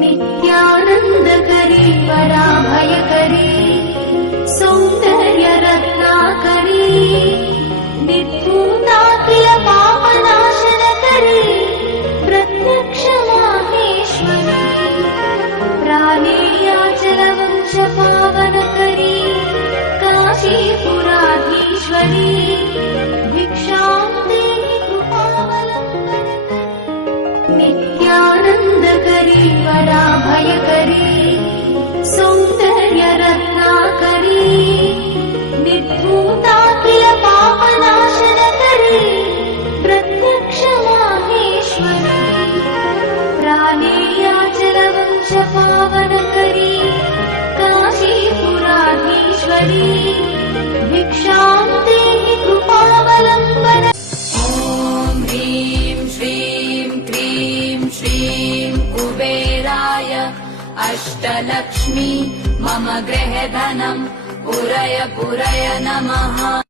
नित्यानन्दकरी वराभयकरी सौन्दर्यरत्नाकरी निर्धूताखिल पापनाशनकरी प्रत्यक्ष माहेश्वरी प्राणेयाचलवंशपावनकरी काशीपुराधीश्वरी भिक्षां देहि कृपावलम्बनकरी नित्यानन्दकरी वराभयकरी सौन्दर्यरत्नाकरी निर्धूताखिल पापनाशनकरी प्रत्यक्ष माहेश्वरी प्राणेयाचलवंशपावनकरी काशीपुराधीश्वरी भिक्षां देहि कृपावलम्बनकरी ॐ ह्रीं श्रीं क्रीं श्रीं कुबेराय अष्टलक्ष्मी मम गृहधनं पुरय पुरय नमः।